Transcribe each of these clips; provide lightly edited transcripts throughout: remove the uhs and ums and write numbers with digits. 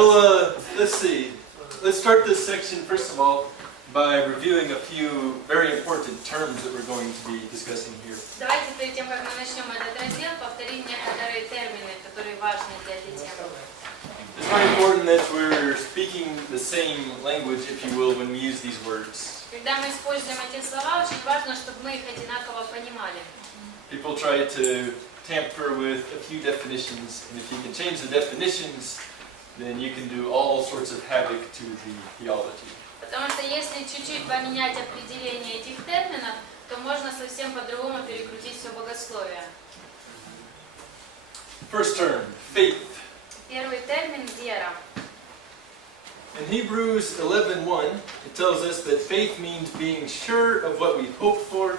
Well, let's see. Let's start this section first of all by reviewing a few very important terms that we're going to be discussing here. Давайте перед тем, как мы начнем этот раздел, повторим некоторые термины, которые важны для этой темы. It's very important that we're speaking the same language, if you will, when we use these words. Когда мы используем эти слова, очень важно, чтобы мы их одинаково понимали. People try to tamper with a few definitions, and if you can change the definitions, then you can do all sorts of havoc to the theology. Потому что если чуть-чуть поменять определение этих терминов, то можно совсем по-другому перекрутить все богословие. First term, faith. Первый термин – вера. In Hebrews 11:1, it tells us that faith means being sure of what we hope for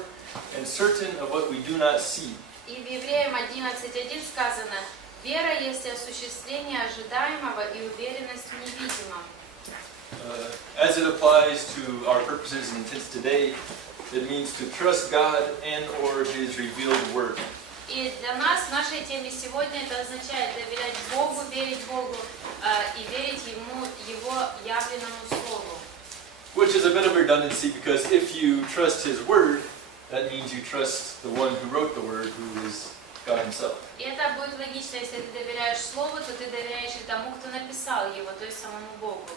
and certain of what we do not see. И в Евреям 11:1 сказано: «Вера есть осуществление ожидаемого и уверенность в невидимом». As it applies to our purposes and intents today, it means to trust God and or His revealed Word. И для нас, в нашей теме сегодня, это означает доверять Богу, верить Богу и верить Ему, Его явленному Слову. Which is a bit of redundancy, because if you trust His Word, that means you trust the one who wrote the Word, who is God Himself. И это будет логично, если ты доверяешь Слову, то ты доверяешь и тому, кто написал его, то есть самому Богу.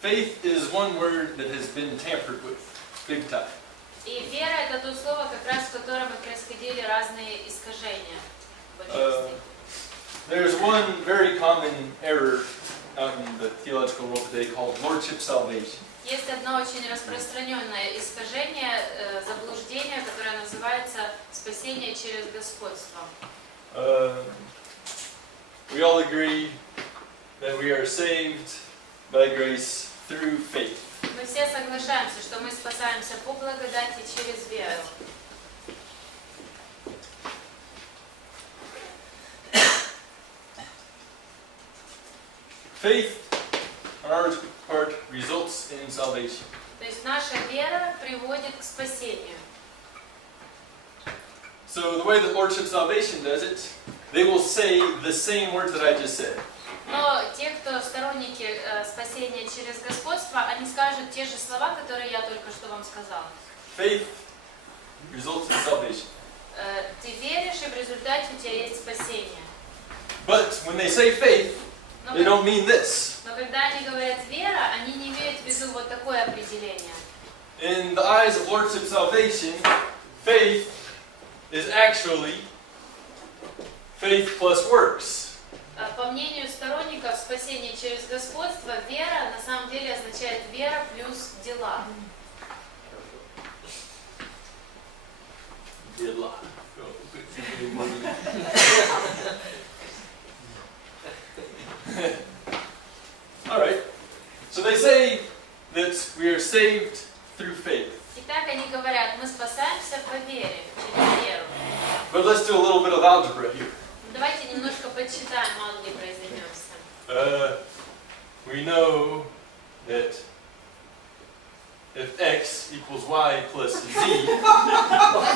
Faith is one word that has been tampered with, big time. И вера – это то слово, как раз в котором и происходили разные искажения. There's one very common error out in the theological world today called lordship salvation. Есть одно очень распространенное искажение, заблуждение, которое называется спасение через господство. We all agree that we are saved by grace through faith. Мы все соглашаемся, что мы спасаемся по благодати через веру. Faith, on our part, results in salvation. То есть наша вера приводит к спасению. So the way that lordship salvation does it, they will say the same words that I just said. Но те, кто сторонники спасения через господство, они скажут те же слова, которые я только что вам сказала. Faith results in salvation. Ты веришь, и в результате у тебя есть спасение. But when they say faith, they don't mean this. Но когда они говорят вера, они не имеют в виду вот такое определение. In the eyes of lordship salvation, faith is actually faith plus works. По мнению сторонников спасения через господство, вера на самом деле означает вера плюс дела. Дела. All right. So they say that we are saved through faith. Итак, они говорят, мы спасаемся по вере, через веру. But let's do a little bit of algebra here. Давайте немножко подсчитаем алгебру и займемся. We know that if x equals y plus z, Мы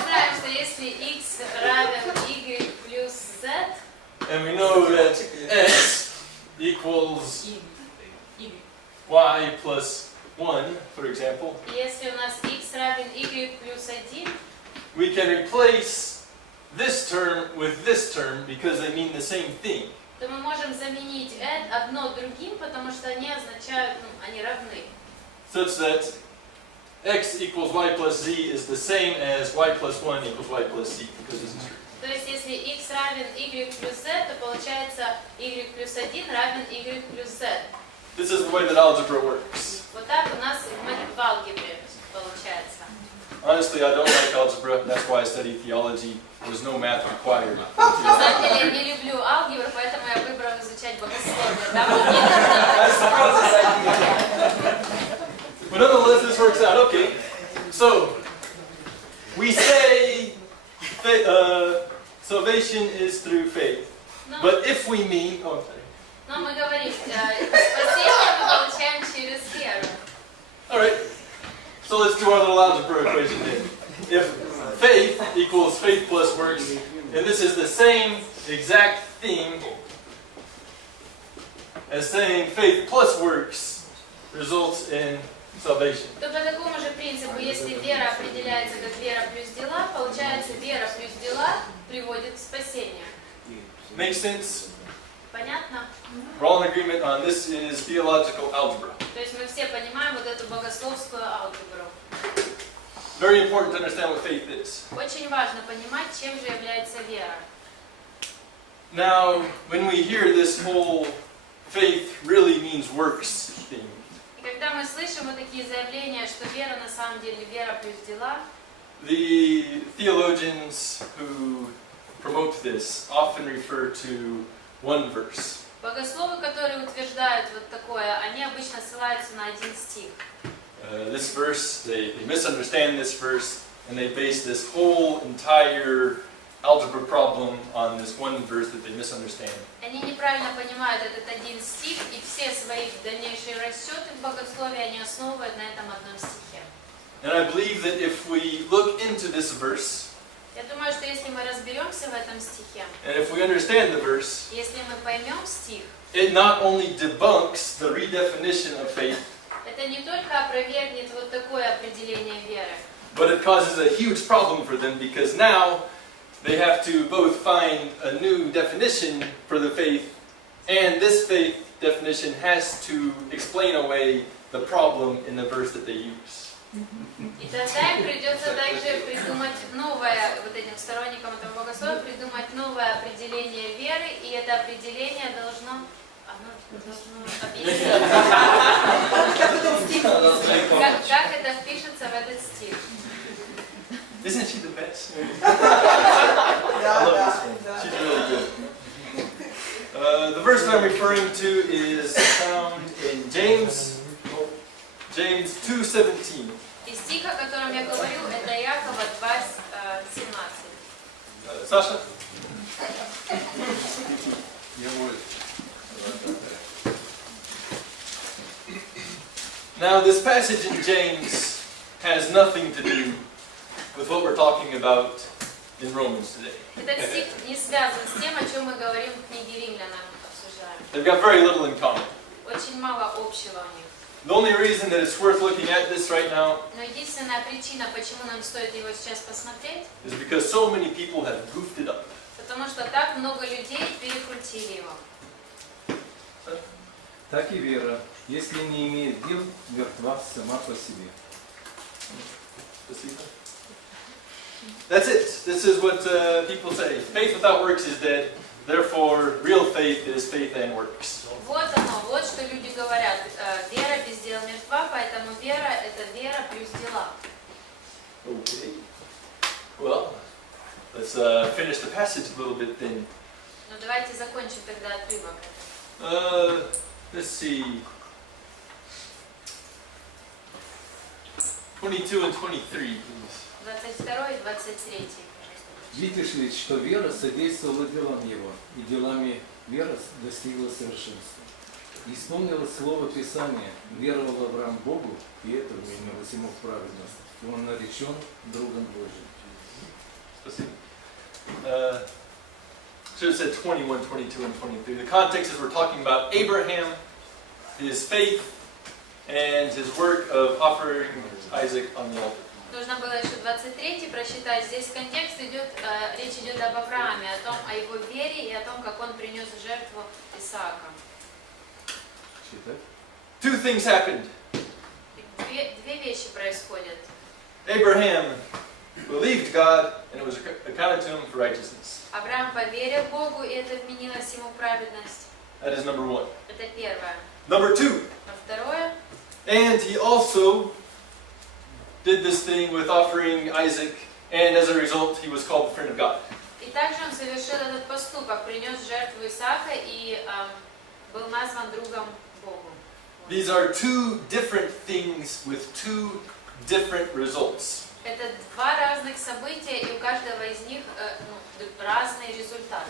знаем, что если x равен y плюс z, and we know that x equals y plus 1, for example, если у нас x равен y плюс 1, we can replace this term with this term because they mean the same thing. то мы можем заменить одно другим, потому что они означают, они равны. Such that x equals y plus z is the same as y plus 1 equals y plus z, because this is true. То есть если x равен y плюс z, то получается y плюс 1 равен y плюс z. This is the way that algebra works. Вот так у нас в алгебре получается. Honestly, I don't like algebra. That's why I study theology. There's no math required. На самом деле я не люблю алгебру, поэтому я выбрал изучать богословие. Там не нужно. But nonetheless, this works out. Okay. So, we say salvation is through faith. But if we mean... Oh, sorry. Но мы говорим, спасение мы получаем через веру. All right. So let's do our little algebra equation then. If faith equals faith plus works, and this is the same exact thing and saying faith plus works results in salvation. то по такому же принципу, если вера определяется как вера плюс дела, получается вера плюс дела приводит к спасению. Makes sense? Понятно? We're all in agreement on this is theological algebra. То есть мы все понимаем вот эту богословскую алгебру. Very important to understand what faith is. Очень важно понимать, чем же является вера. Now, when we hear this whole faith really means works thing, И когда мы слышим вот такие заявления, что вера на самом деле вера плюс дела, the theologians who promote this often refer to one verse. богословы, которые утверждают вот такое, они обычно ссылаются на один стих. This verse, they misunderstand this verse, and they base this whole entire algebra problem on this one verse that they misunderstand. Они неправильно понимают этот один стих, и все свои дальнейшие расчеты в богословии они основывают на этом одном стихе. And I believe that if we look into this verse, Я думаю, что если мы разберемся в этом стихе, and if we understand the verse, если мы поймем стих, it not only debunks the redefinition of faith, это не только опровергнет вот такое определение веры, but it causes a huge problem for them because now they have to both find a new definition for the faith, and this faith definition has to explain away the problem in the verse that they use. и тогда им придется также придумать новое, вот этим сторонникам этого богословия, придумать новое определение веры, и это определение должно объяснить, как это впишется в этот стих. Isn't she the best? I love this one. She's really good. The verse that I'm referring to is found in James 2:17. И стих, о котором я говорю, это Якова 2:17. Sasha? Now, this passage in James has nothing to do with what we're talking about in Romans today. Этот стих не связан с тем, о чем мы говорим в книге Римлянам, обсуждаем. They've got very little in common. Очень мало общего у них. The only reason that it's worth looking at this right now Но единственная причина, почему нам стоит его сейчас посмотреть, is because so many people have goofed it up. потому что так много людей перекрутили его. Так и вера, если не имеет дел, мертва сама по себе. That's it. This is what people say. Faith without works is dead. Therefore, real faith is faith and works. Вот оно, вот что люди говорят. Вера без дел мертва, поэтому вера – это вера плюс дела. Okay. Well, let's finish the passage a little bit then. Ну давайте закончим тогда отрывок. Let's see. 22 and 23, please. 22 и 23. Видишь ли, что вера содействовала делам его, и делами вера достигла совершенства. Исполнилось слово Писания, веровал Авраам Богу, и это вменилось ему в праведность. И он наречен другом Божьим. Should have said 21, 22, and 23. The context is we're talking about Abraham, his faith, and his work of offering Isaac on the altar. Нужно было еще 23 прочитать. Здесь контекст идет, речь идет об Аврааме, о его вере и о том, как он принес в жертву Исаака. Читать? Two things happened. Две вещи происходят. Abraham believed God, and it was accounted to him for righteousness. Авраам поверил Богу, и это вменилось ему в праведность. That is number one. Это первое. Number two, А второе, and he also did this thing with offering Isaac, and as a result, he was called the friend of God. и также он совершил этот поступок, принес жертву Исаака и был назван другом Богу. These are two different things with two different results. Это два разных события, и у каждого из них разный результат.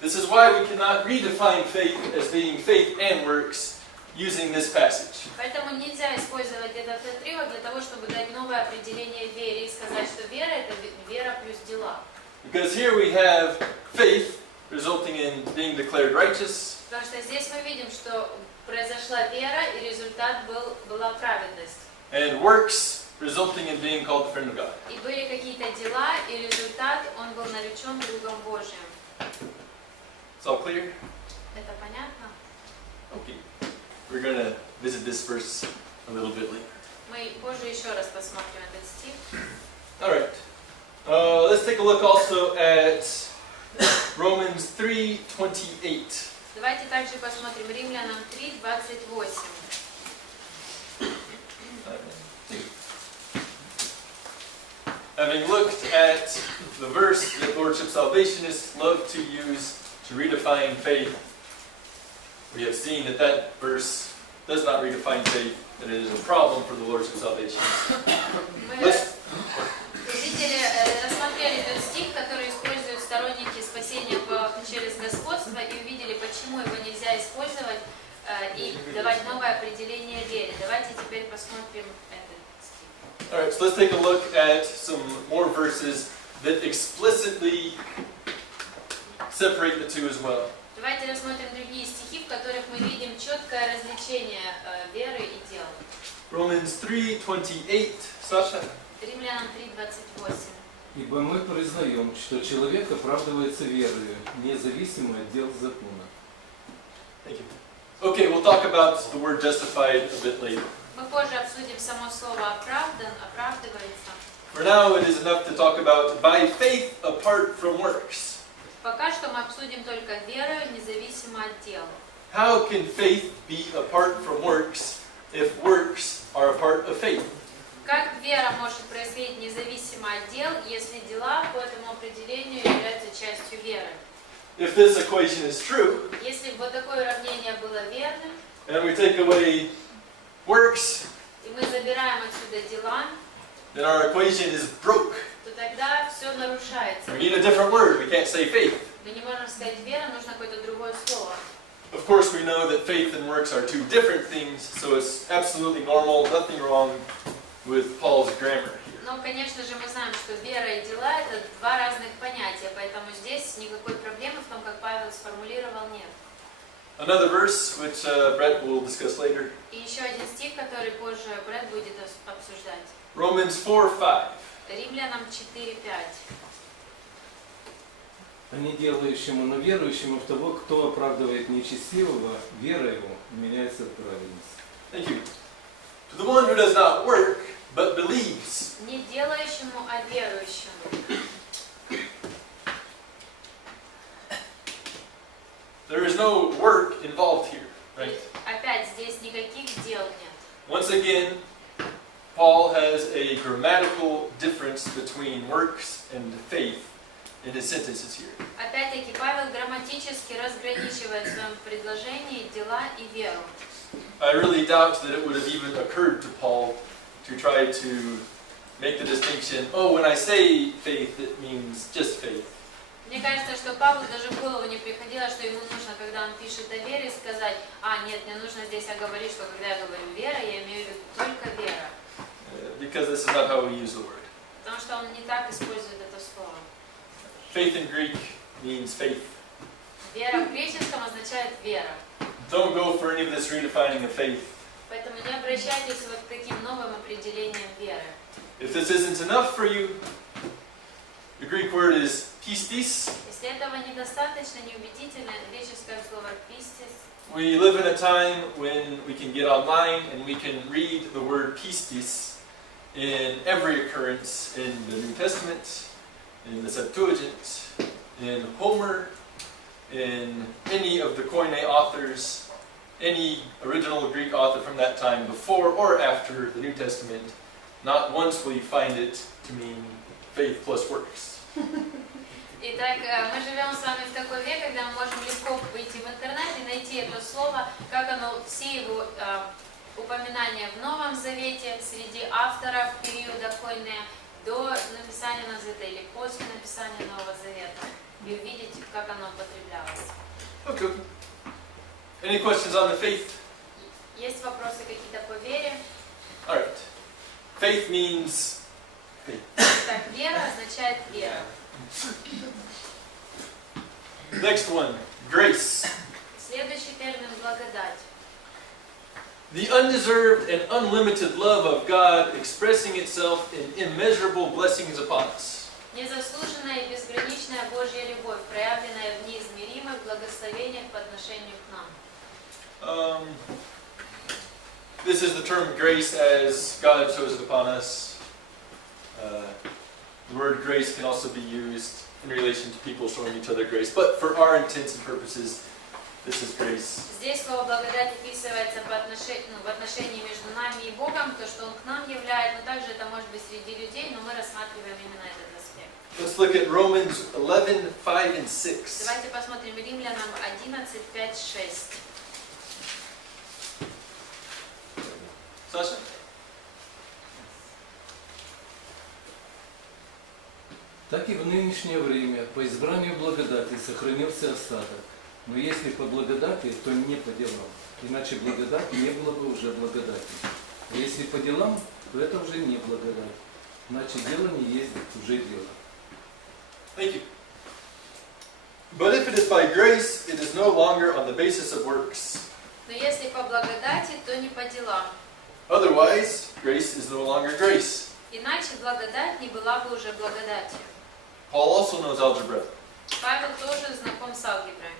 This is why we cannot redefine faith as being faith and works using this passage. Поэтому нельзя использовать этот отрывок для того, чтобы дать новое определение вере и сказать, что вера – это вера плюс дела. Because here we have faith resulting in being declared righteous. Потому что здесь мы видим, что произошла вера, и результат была праведность. And works, resulting in being called the friend of God. И были какие-то дела, и результат, он был наречен другом Божьим. It's all clear? Это понятно? Okay. We're going to visit this verse a little bit later. Мы позже еще раз посмотрим этот стих. All right. Let's take a look also at Romans 3:28. Давайте также посмотрим Римлянам 3:28. Having looked at the verse that Lordship Salvationists love to use to redefine faith, we have seen that that verse does not redefine faith, that it is a problem for the Lordship Salvationists. Мы видели, рассмотрели тот стих, который используют сторонники спасения через господство, и увидели, почему его нельзя использовать и давать новое определение вере. Давайте теперь посмотрим этот стих. All right, so let's take a look at some more verses that explicitly separate the two as well. Давайте рассмотрим другие стихи, в которых мы видим четкое различение веры и дел. Romans 3:28. Sasha? Римлянам 3:28. Ибо мы признаем, что человек оправдывается верою, независимо от дел закона. Thank you. Okay, we'll talk about the word justified a bit later. Мы позже обсудим само слово оправдан, оправдывается. For now, it is enough to talk about by faith apart from works. Пока что мы обсудим только веру, независимо от дел. How can faith be apart from works if works are a part of faith? Как вера может происходить независимо от дел, если дела по этому определению являются частью веры? If this equation is true, Если бы вот такое уравнение было верным, and we take away works, и мы забираем отсюда дела, then our equation is broke. то тогда все нарушается. We need a different word. We can't say faith. Мы не можем сказать вера, нужно какое-то другое слово. Of course, we know that faith and works are two different things, so it's absolutely normal, nothing wrong with Paul's grammar here. Но, конечно же, мы знаем, что вера и дела – это два разных понятия, поэтому здесь никакой проблемы в том, как Павел сформулировал, нет. Another verse, which Brett will discuss later, И еще один стих, который позже Брэд будет обсуждать. Romans 4:5. Римлянам 4:5. А не делающему, но верующему в того, кто оправдывает нечестивого, вера его меняется в праведность. Thank you. To the one who does not work, but believes. Не делающему, а верующему. There is no work involved here, right? Опять здесь никаких дел нет. Once again, Paul has a grammatical difference between works and faith in his sentences here. Опять-таки Павел грамматически разграничивает в своем предложении дела и веру. I really doubt that it would have even occurred to Paul to try to make the distinction, oh, when I say faith, it means just faith. Мне кажется, что Павлу даже в голову не приходило, что ему нужно, когда он пишет о вере, сказать, нет, мне нужно здесь оговорить, что когда я говорю вера, я имею в виду только вера. Because this is not how we use the word. Потому что он не так использует это слово. Faith in Greek means faith. Вера в греческом означает вера. Don't go for any of this redefining of faith. Поэтому не обращайтесь вот к таким новым определениям веры. If this isn't enough for you, the Greek word is pistis. Если этого недостаточно, неубедительно, греческое слово pistis. We live in a time when we can get online and we can read the word pistis in every occurrence in the New Testament, in the Septuagint, in Homer, in any of the Koine authors, any original Greek author from that time before or after the New Testament. Not once will you find it to mean faith plus works. Итак, мы живем с вами в такой век, когда мы можем легко выйти в интернет и найти это слово, как оно, все его упоминания в Новом Завете, среди авторов периода Койне, до написания Нового Завета или после написания Нового Завета, и увидеть, как оно употреблялось. Okay. Any questions on the faith? Есть вопросы какие-то по вере? All right. Faith means faith. Так, вера означает вера. Next one, grace. Следующий термин – благодать. The undeserved and unlimited love of God expressing itself in immeasurable blessings upon us. Незаслуженная и безграничная Божья любовь, проявленная в неизмеримых благословениях по отношению к нам. This is the term grace as God shows it upon us. The word grace can also be used in relation to people showing each other grace, but for our intents and purposes, this is grace. Здесь слово благодать описывается в отношении между нами и Богом, то, что Он к нам являет, но также это может быть среди людей, но мы рассматриваем именно этот аспект. Let's look at Romans 11, 5 and 6. Давайте посмотрим Римлянам 11, 5, 6. Sasha? Так и в нынешнее время по избранию благодати сохранился остаток. Но если по благодати, то не по делам. Иначе благодати не было бы уже благодати. А если по делам, то это уже не благодать. Иначе дело не есть уже дело. Thank you. But if it is by grace, it is no longer on the basis of works. Но если по благодати, то не по делам. Otherwise, grace is no longer grace. Иначе благодать не была бы уже благодатью. Paul also knows algebra. Павел тоже знаком с алгеброй.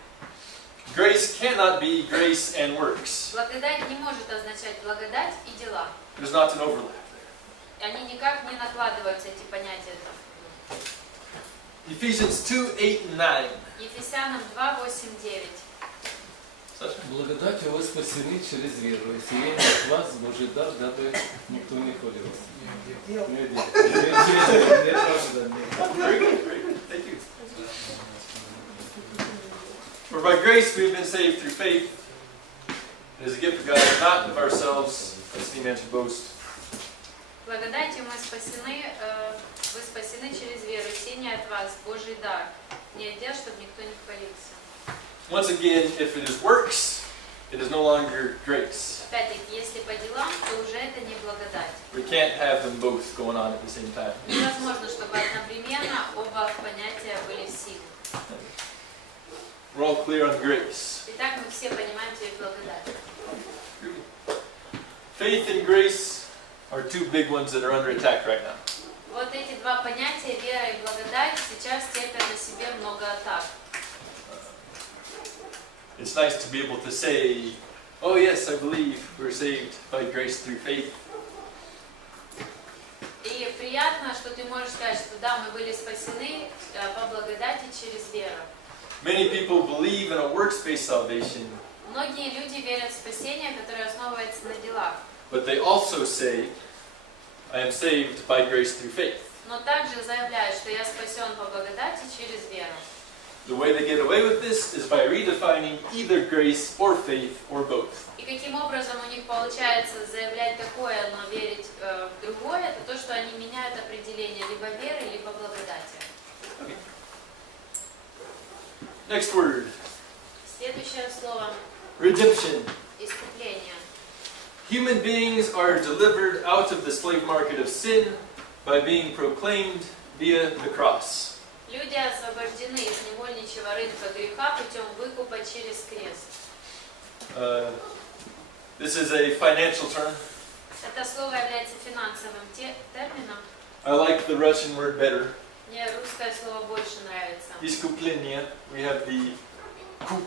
Grace cannot be grace and works. Благодать не может означать благодать и дела. There's not an overlap there. И они никак не накладываются, эти понятия там. Ephesians 2, 8 and 9. Ефесянам 2, 8, 9. Sasha? Благодатью вы спасены через веру, и сие не от вас Божий дар, дабы никто не хвалился. Very good, very good. Thank you. For by grace we have been saved through faith. It is a gift of God, not of ourselves, lest any man should boast. Благодатью мы спасены, вы спасены через веру, сие не от вас, Божий дар, не от дел, чтобы никто не хвалился. Once again, if it is works, it is no longer grace. Опять-таки, если по делам, то уже это не благодать. We can't have them both going on at the same time. Невозможно, чтобы одновременно оба понятия были в силе. We're all clear on grace. Итак, мы все понимаем теперь благодать. Faith and grace are two big ones that are under attack right now. Вот эти два понятия, вера и благодать, сейчас терпят на себе много атак. It's nice to be able to say, oh yes, I believe we're saved by grace through faith. И приятно, что ты можешь сказать, что да, мы были спасены по благодати через веру. Many people believe in a works-based salvation, Многие люди верят в спасение, которое основывается на делах. but they also say, I am saved by grace through faith. Но также заявляют, что я спасен по благодати через веру. The way they get away with this is by redefining either grace or faith or both. И каким образом у них получается заявлять такое, но верить в другое, это то, что они меняют определение либо веры, либо благодати. Okay. Next word, Следующее слово redemption. – искупление. Human beings are delivered out of the slave market of sin by being proclaimed via the cross. Люди освобождены из невольничьего рынка греха путем выкупа через крест. This is a financial term. Это слово является финансовым термином. I like the Russian word better. Мне русское слово больше нравится. Искупление. We have the kup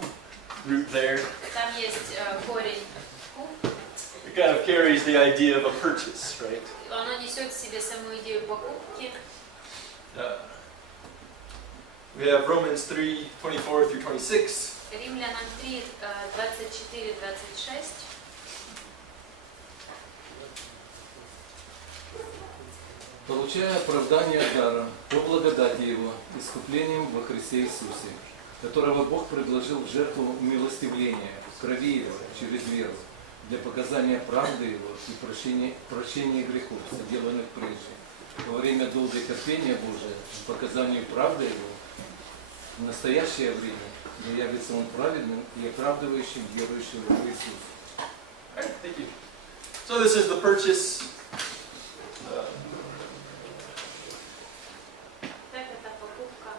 root there. Там есть корень куп. It kind of carries the idea of a purchase, right? Оно несет в себе саму идею покупки. We have Romans 3, 24 through 26. Римлянам 3, 24, 26. Получая оправдание даром по благодати Его, искуплением во Христе Иисусе, которого Бог предложил в жертву умилостивления, крови Его, через веру, для показания правды Его и прощения грехов, соделанных прежде, во время долгой терпения Божия, по показанию правды Его, в настоящее время, да явится Он праведным и оправдывающим верующего в Иисуса. All right, thank you. So this is the purchase. Так, это покупка.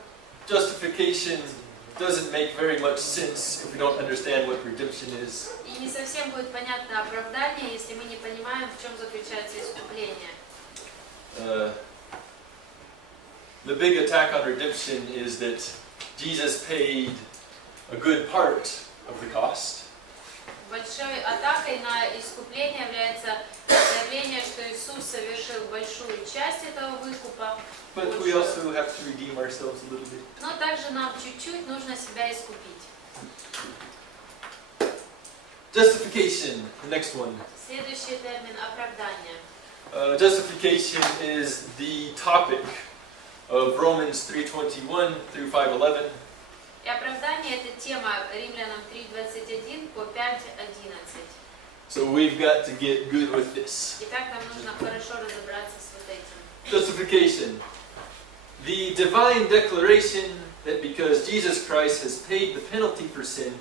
Justification doesn't make very much sense if we don't understand what redemption is. И не совсем будет понятно оправдание, если мы не понимаем, в чем заключается искупление. The big attack on redemption is that Jesus paid a good part of the cost. Большой атакой на искупление является заявление, что Иисус совершил большую часть этого выкупа. But we also have to redeem ourselves a little bit. Но также нам чуть-чуть нужно себя искупить. Justification, the next one. Следующий термин – оправдание. Justification is the topic of Romans 3:21 through 5:11. И оправдание – это тема Римлянам 3:21 по 5:11. So we've got to get good with this. Итак, нам нужно хорошо разобраться с вот этим. Justification. The divine declaration that because Jesus Christ has paid the penalty for sin,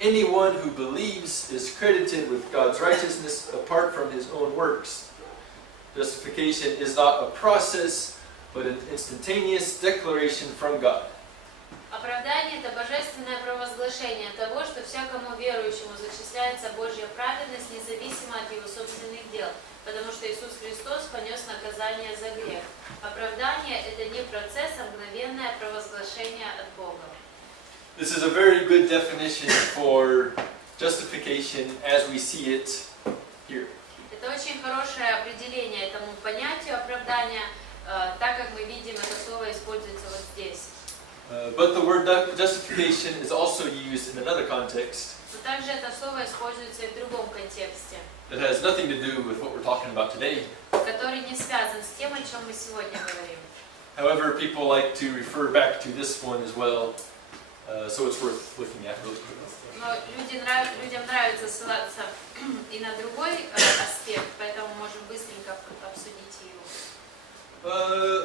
anyone who believes is credited with God's righteousness apart from his own works. Justification is not a process, but an instantaneous declaration from God. Оправдание – это божественное провозглашение того, что всякому верующему зачисляется Божья праведность независимо от его собственных дел, потому что Иисус Христос понес наказание за грех. Оправдание – это не процесс, а мгновенное провозглашение от Бога. This is a very good definition for justification as we see it here. Это очень хорошее определение этому понятию оправдания, так как мы видим, это слово используется вот здесь. But the word justification is also used in another context Но также это слово используется и в другом контексте, that has nothing to do with what we're talking about today. который не связан с тем, о чем мы сегодня говорим. However, people like to refer back to this one as well, so it's worth looking at really quickly. Но людям нравится ссылаться и на другой аспект, поэтому можем быстренько обсудить его.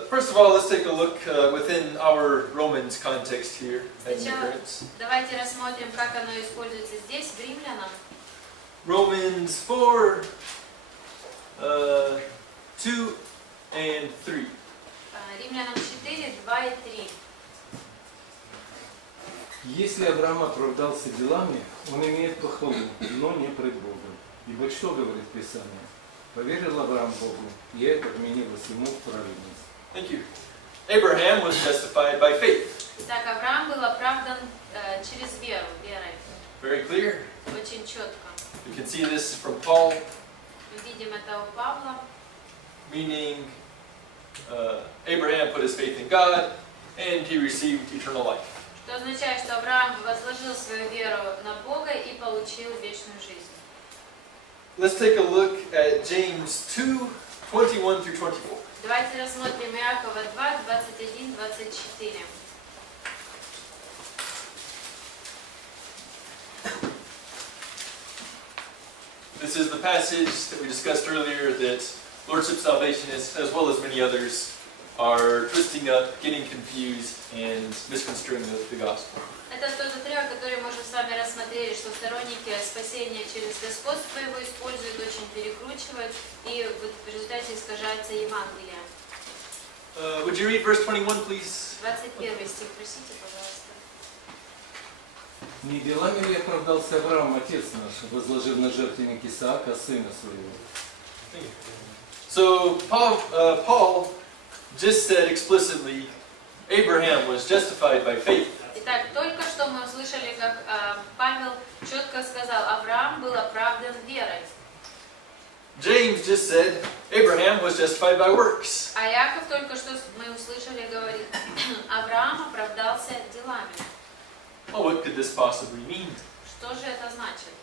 First of all, let's take a look within our Romans context here. Сначала давайте рассмотрим, как оно используется здесь, в Римлянам. Romans 4, 2 and 3. Римлянам 4, 2 и 3. Если Авраам оправдался делами, он имеет похвалу, но не пред Богом. Ибо что говорит Писание? Поверил Авраам Богу, и это вменилось ему в праведность. Thank you. Abraham was justified by faith. Итак, Авраам был оправдан через веру, верой. Very clear. Очень четко. You can see this from Paul, Мы видим это у Павла. meaning Abraham put his faith in God, and he received eternal life. Что означает, что Авраам возложил свою веру на Бога и получил вечную жизнь. Let's take a look at James 2, 21 through 24. Давайте рассмотрим Иакова 2, 21, 24. This is the passage that we discussed earlier that Lordship Salvationists, as well as many others, are twisting up, getting confused, and misconstruing the gospel. Это тот отрывок, который мы уже с вами рассмотрели, что сторонники спасения через господство его используют, очень перекручивают, и в результате искажается Евангелие. Would you read verse 21, please? 21 стих, просите, пожалуйста. Не делами ли оправдался Авраам, отец наш, возложив на жертвенник Исаака, сына своего? So Paul just said explicitly, Abraham was justified by faith. Итак, только что мы услышали, как Павел четко сказал, Авраам был оправдан верой. James just said, Abraham was justified by works. А Иаков только что мы услышали говорит, Авраам оправдался делами. Well, what could this possibly mean? Что же это значит?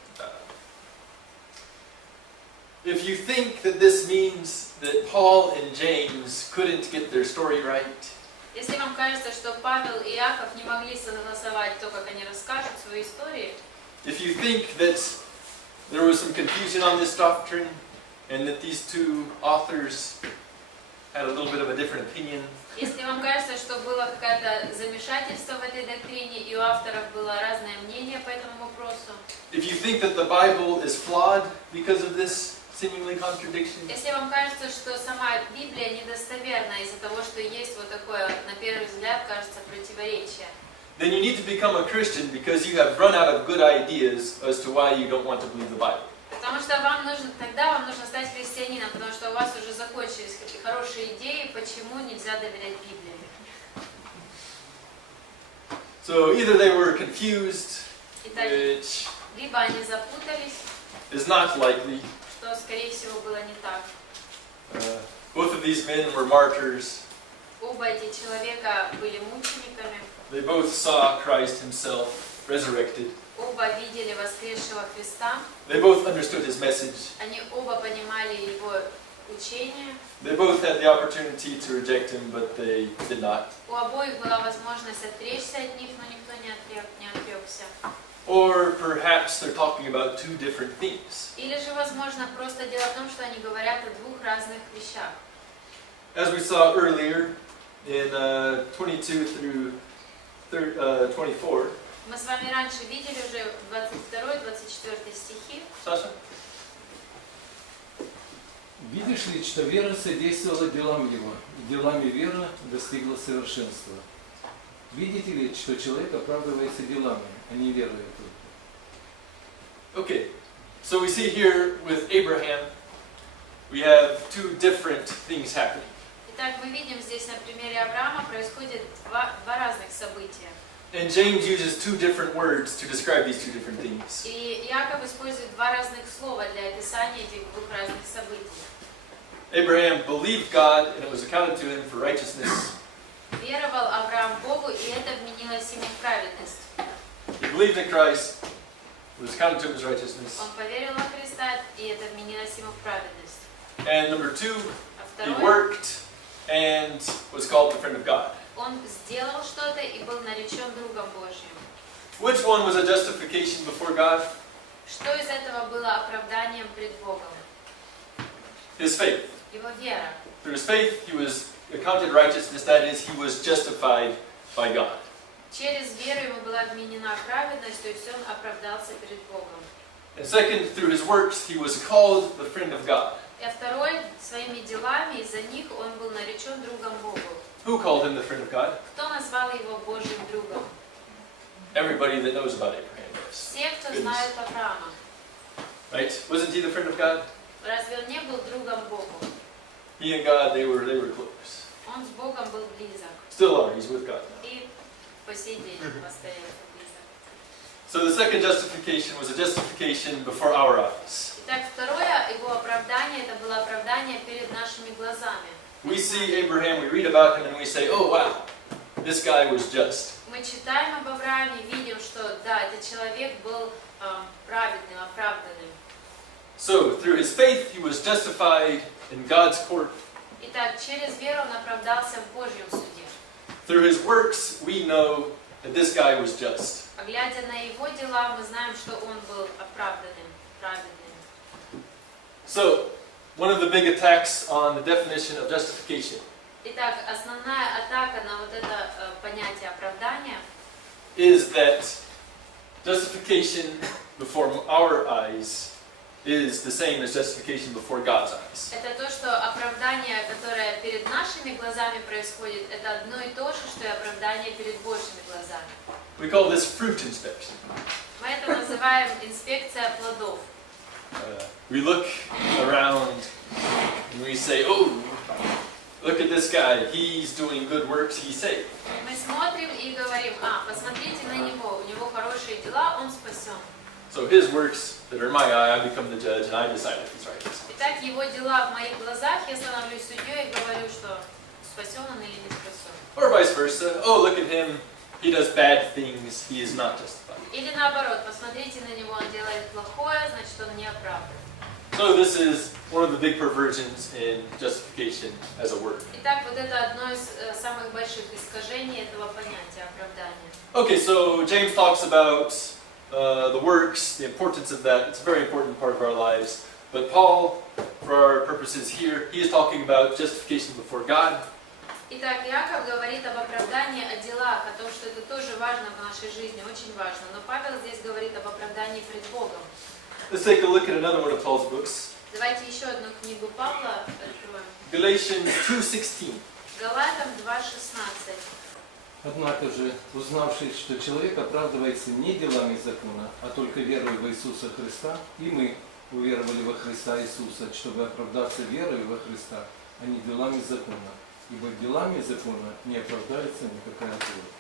If you think that this means that Paul and James couldn't get their story right, Если вам кажется, что Павел и Иаков не могли согласовать то, как они расскажут свою историю, if you think that there was some confusion on this doctrine and that these two authors had a little bit of a different opinion, если вам кажется, что было какое-то замешательство в этой доктрине, и у авторов было разное мнение по этому вопросу, if you think that the Bible is flawed because of this seemingly contradiction, если вам кажется, что сама Библия недостоверна из-за того, что есть вот такое, на первый взгляд, кажется, противоречие, then you need to become a Christian because you have run out of good ideas as to why you don't want to believe the Bible. Потому что вам нужно стать христианином, потому что у вас уже закончились хорошие идеи, почему нельзя доверять Библии. So either they were confused, Итак, which либо они запутались, is not likely. что, скорее всего, было не так. Both of these men were martyrs. Оба эти человека были мучениками, They both saw Christ himself resurrected. оба видели воскресшего Христа, They both understood his message. они оба понимали его учение. They both had the opportunity to reject him, but they did not. У обоих была возможность отречься от них, но никто не отрекся. Or perhaps they're talking about two different things. Или же, возможно, просто дело в том, что они говорят о двух разных вещах. As we saw earlier in 22 through 24. Мы с вами раньше видели уже 22-24 стихи. Sasha? Видишь ли, что вера содействовала делам его, и делами вера достигла совершенства? Видите ли, что человек оправдывается делами, а не верой только? Okay, so we see here with Abraham, we have two different things happening. Итак, мы видим здесь на примере Авраама происходит два разных события. And James uses two different words to describe these two different things. И Иаков использует два разных слова для описания этих двух разных событий. Abraham believed God, and it was accounted to him for righteousness. Веровал Авраам Богу, и это вменилось ему в праведность. He believed in Christ, it was accounted to him as righteousness. Он поверил во Христа, и это вменилось ему в праведность. And number two, А he второе, worked and was called the friend of God. он сделал что-то и был наречен другом Божьим. Which one was a justification before God? Что из этого было оправданием пред Богом? His faith. Его вера. Through his faith, he was accounted righteousness, that is, he was justified by God. Через веру ему была вменена праведность, то есть он оправдался перед Богом. And second, through his works, he was called the friend of God. И второй, своими делами, из-за них он был наречен другом Богу. Who called him the friend of God? Кто назвал его Божьим другом? Everybody that knows about Abraham. Все, кто знает Авраама. Right? Wasn't he the friend of God? Разве он не был другом Богу? He and God, they were close. Он с Богом был близок. Still are. He's with God now. И по сей день остается близок. So the second justification was a justification before our eyes. Итак, второе его оправдание, это было оправдание перед нашими глазами. We see Abraham, we read about him, and we say, oh wow, this guy was just. Мы читаем об Аврааме, видим, что да, этот человек был праведным, оправданным. So through his faith, he was justified in God's court. Итак, через веру он оправдался в Божьем суде. Through his works, we know that this guy was just. А глядя на его дела, мы знаем, что он был оправданным, праведным. So, one of the big attacks on the definition of justification Итак, основная атака на вот это понятие оправдания is that justification before our eyes is the same as justification before God's eyes. это то, что оправдание, которое перед нашими глазами происходит, это одно и то же, что и оправдание перед Божьими глазами. We call this fruit inspection. Мы это называем инспекция плодов. We look around and we say, oh, look at this guy, he's doing good works, he's saved. Мы смотрим и говорим, посмотрите на него, у него хорошие дела, он спасен. So his works that are in my eye, I become the judge and I decide if he's righteous. Итак, его дела в моих глазах, я становлюсь судьей и говорю, что спасен он или не спасен. Or vice versa, oh, look at him, he does bad things, he is not justified. Или наоборот, посмотрите на него, он делает плохое, значит он не оправдан. So this is one of the big perversions in justification as a word. Итак, вот это одно из самых больших искажений этого понятия оправдания. Okay, so James talks about the works, the importance of that. It's a very important part of our lives. But Paul, for our purposes here, he is talking about justification before God. Итак, Иаков говорит об оправдании, о делах, о том, что это тоже важно в нашей жизни, очень важно. Но Павел здесь говорит об оправдании пред Богом. Let's take a look at another one of Paul's books. Давайте еще одну книгу Павла откроем. Galatians 2:16. Галатам 2:16. Однако же, узнавший, что человек оправдывается не делами закона, а только верой в Иисуса Христа, и мы уверовали во Христа Иисуса, чтобы оправдаться верой во Христа, а не делами закона. Ибо делами закона не оправдается никакая плоть.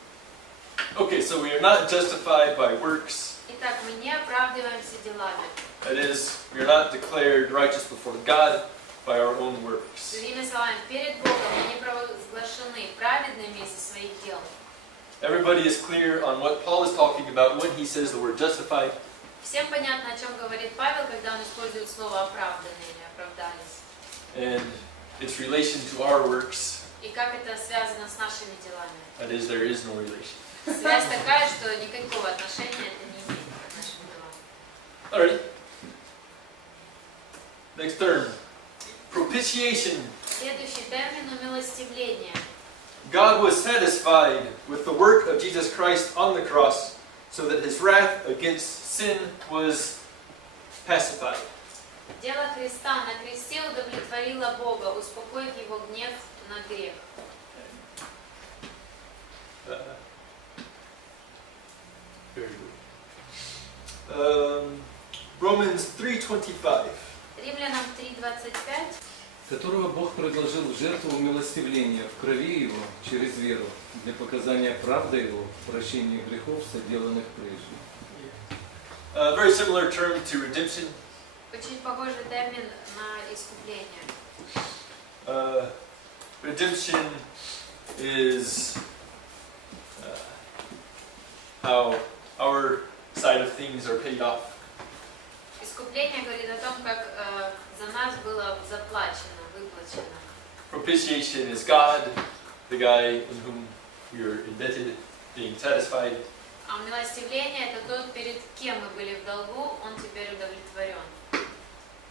Okay, so we are not justified by works. Итак, мы не оправдываемся делами. That is, we are not declared righteous before God by our own works. Другими словами, перед Богом мы не провозглашены праведными из-за своих дел. Everybody is clear on what Paul is talking about when he says the word justified. Всем понятно, о чем говорит Павел, когда он использует слово оправданные или оправдались. And its relation to our works. И как это связано с нашими делами. That is, there is no relation. Связь такая, что никакого отношения это не имеет к нашим делам. Alright. Next term. Propitiation. Следующий термин — умилостивление. God was satisfied with the work of Jesus Christ on the cross so that his wrath against sin was pacified. Дело Христа на кресте удовлетворило Бога, успокоив его гнев на грех. Very good. Romans 3:25. Римлянам 3:25. Которого Бог предложил в жертву умилостивления в крови Его через веру для показания правды Его в прощении грехов, соделанных прежде. Very similar term to redemption. Очень похожий термин на искупление. Redemption is how our side of things are paid off. Искупление говорит о том, как за нас было заплачено, выплачено. Propitiation is God, the guy in whom we are indebted, being satisfied. А умилостивление — это тот, перед кем мы были в долгу, он теперь удовлетворен.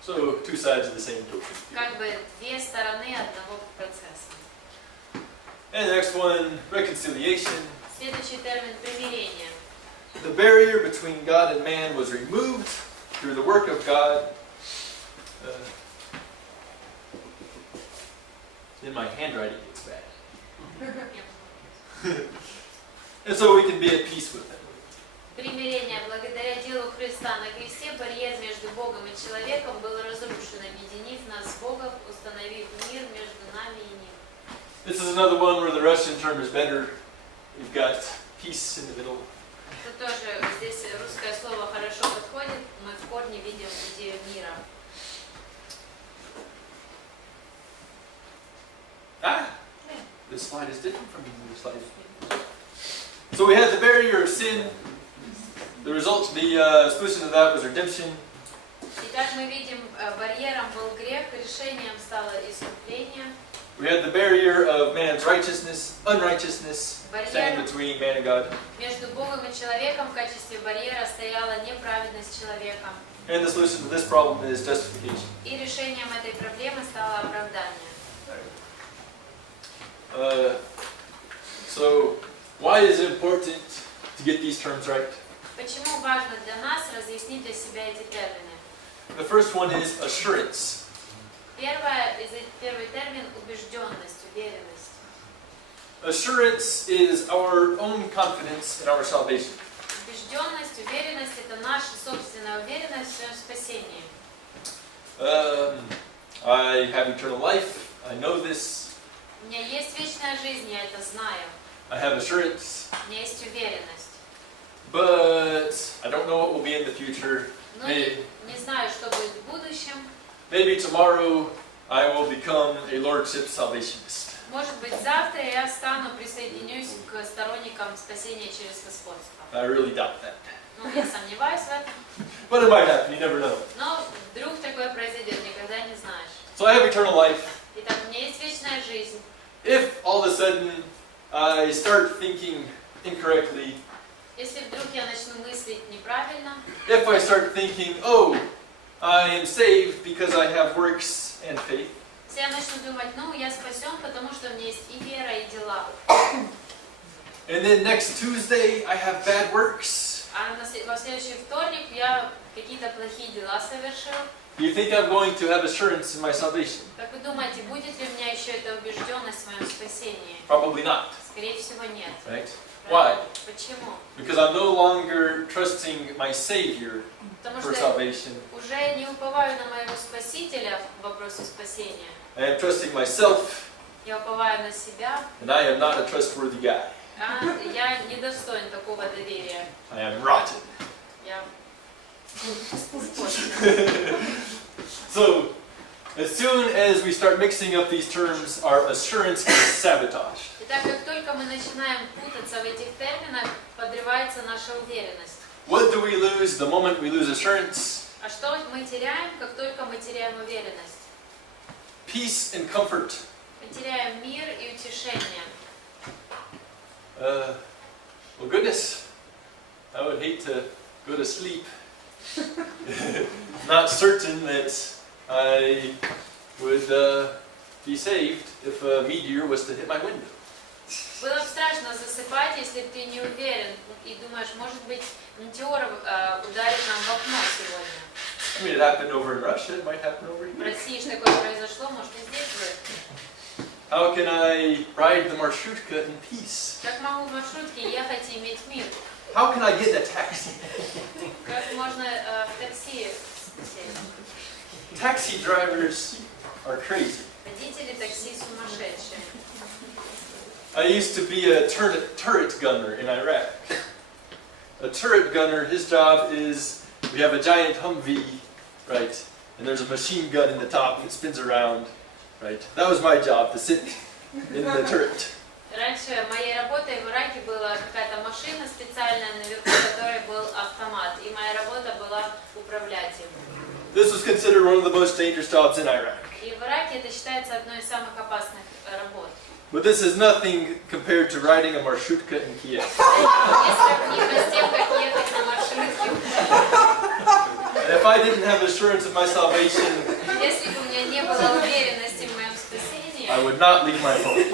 So, two sides of the same token. Как бы две стороны одного процесса. And the next one, reconciliation. Следующий термин — примирение. The barrier between God and man was removed through the work of God. Then my handwriting gets bad. And so we can be at peace with him. Примирение. Благодаря делу Христа на кресте барьер между Богом и человеком был разрушен, объединив нас с Богом, установив мир между нами и ним. This is another one where the Russian term is better. We've got peace in the middle. Тут тоже здесь русское слово хорошо подходит. Мы в корне видим идею мира. This slide is different from the other slide. So we had the barrier of sin. The result, the solution to that was redemption. Итак, мы видим, барьером был грех, решением стало искупление. We had the barrier of man's righteousness, unrighteousness, standing between man and God. Между Богом и человеком в качестве барьера стояла неправедность человека. And the solution to this problem is justification. И решением этой проблемы стало оправдание. So, why is it important to get these terms right? Почему важно для нас разъяснить для себя эти термины? The first one is assurance. Первый термин — убежденность, уверенность. Assurance is our own confidence in our salvation. Убежденность, уверенность — это наша собственная уверенность в своем спасении. I have eternal life. I know this. У меня есть вечная жизнь, я это знаю. I have assurance. У меня есть уверенность. But I don't know what will be in the future. Но не знаю, что будет в будущем. Maybe tomorrow I will become a Lordship salvationist. Может быть, завтра я присоединюсь к сторонникам спасения через господство. I really doubt that. Ну, я сомневаюсь в этом. But it might happen. You never know. Но вдруг такое произойдет, никогда не знаешь. So I have eternal life. Итак, у меня есть вечная жизнь. If all of a sudden I start thinking incorrectly, Если вдруг я начну мыслить неправильно, if I start thinking, oh, I am saved because I have works and faith, если я начну думать, ну, я спасен, потому что у меня есть и вера, и дела. and then next Tuesday I have bad works, А во следующий вторник я какие-то плохие дела совершил. do you think I'm going to have assurance in my salvation? Как вы думаете, будет ли у меня еще эта убежденность в моем спасении? Probably not. Скорее всего, нет. Right? Why? Почему? Because I'm no longer trusting my Savior Потому for что salvation. уже не уповаю на моего Спасителя в вопросе спасения. I am trusting myself, Я уповаю на себя, and I am not a trustworthy guy. а я недостоин такого доверия. I am rotten. Я испорчен. So, as soon as we start mixing up these terms, our assurance is sabotaged. Итак, как только мы начинаем путаться в этих терминах, подрывается наша уверенность. What do we lose the moment we lose assurance? А что мы теряем, как только мы теряем уверенность? Peace and comfort. Мы теряем мир и утешение. Well, goodness, I would hate to go to sleep not certain that I would be saved if a meteor was to hit my window. Было бы страшно засыпать, если ты не уверен и думаешь, может быть, метеор ударит нам в окно сегодня. I mean, it happened over in Russia, it might happen over В here. России же такое произошло, может и здесь будет. How can I ride the marshrutka in peace? Как могу в маршрутке ехать и иметь мир? How can I get a taxi? Как можно в такси сесть? Taxi drivers are crazy. Водители такси сумасшедшие. I used to be a turret gunner in Iraq. A turret gunner, his job is, we have a giant Humvee, right? And there's a machine gun in the top that spins around, right? That was my job, to sit in the turret. Раньше моей работой в Ираке была какая-то машина специальная, наверху которой был автомат, и моя работа была управлять им. This was considered one of the most dangerous jobs in Iraq. И в Ираке это считается одной из самых опасных работ. But this is nothing compared to riding a marshrutka in Kiev. Несравнимо с тем, как ехать на маршрутке. And if I didn't have assurance of my salvation, Если бы у меня не было уверенности в моем спасении, I would not leave my home.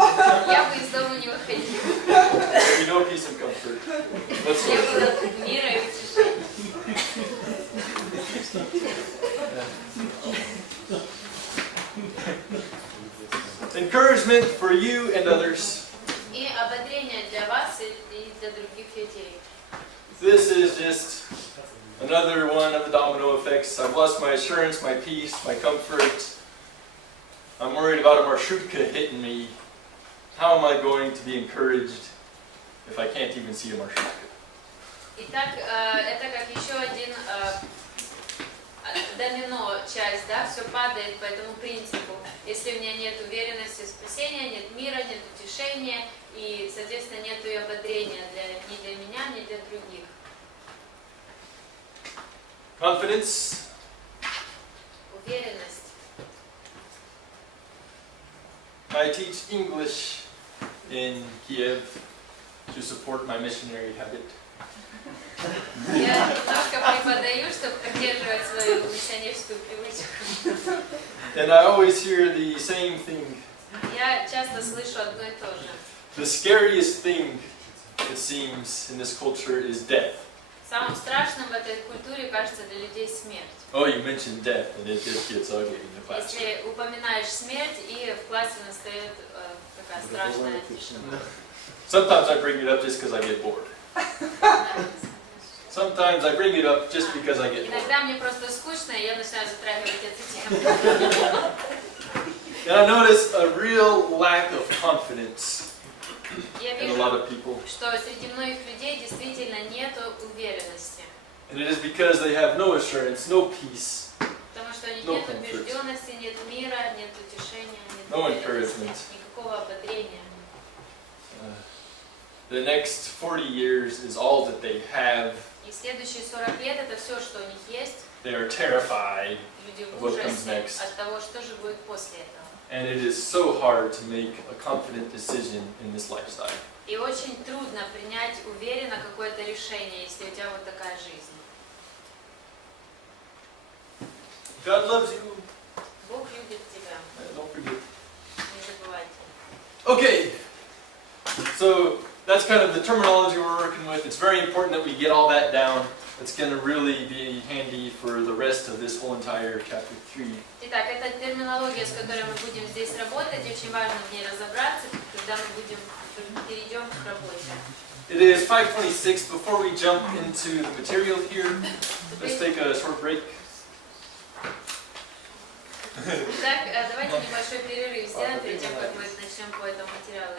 я бы из дома не выходила. There would be no peace and comfort Не whatsoever. было мира и утешения. Encouragement for you and others. И ободрение для вас и для других людей. This is just another one of the domino effects. I've lost my assurance, my peace, my comfort. I'm worried about a marshrutka hitting me. How am I going to be encouraged if I can't even see a marshrutka? Итак, это как еще один домино часть, да, все падает по этому принципу. Если у меня нет уверенности в спасении, нет мира, нет утешения, и, соответственно, нет и ободрения ни для меня, ни для других. Confidence. Уверенность. I teach English in Kiev to support my missionary habit. Я немножко преподаю, чтобы поддерживать свою миссионерскую привычку. And I always hear the same thing. Я часто слышу одно и то же. The scariest thing, it seems, in this culture is death. Самым страшным в этой культуре, кажется, для людей смерть. Oh, you mentioned death, and it just gets ugly in the classroom. Если упоминаешь смерть, и в классе настает такая страшная тишина. Sometimes I bring it up just because I get bored. Sometimes I bring it up just because I get bored. Иногда мне просто скучно, и я начинаю затрагивать эту тему. And I notice a real lack of confidence Я in a вижу, lot of people. что среди многих людей действительно нет уверенности. And it is because they have no assurance, no peace, Потому что у них No нет comfort. убежденности, нет мира, нет утешения, нет No уверенности, encouragement. никакого ободрения. The next 40 years is all that they have. И следующие 40 лет это все, что у них есть. They are terrified, Люди в What comes ужасе next? от того, что же будет после этого. and it is so hard to make a confident decision in this lifestyle. И очень трудно принять уверенно какое-то решение, если у тебя вот такая жизнь. God loves you. Бог любит тебя, Don't forget. не забывайте. Okay, so that's kind of the terminology we're working with. It's very important that we get all that down. It's going to really be handy for the rest of this whole entire chapter 3. Итак, это терминология, с которой мы будем здесь работать. Очень важно в ней разобраться, когда мы перейдем к работе. It is 5:26. Before we jump into the material here, let's take a short break. Итак, давайте небольшой перерыв сделаем перед тем, как мы начнем по этому материалу.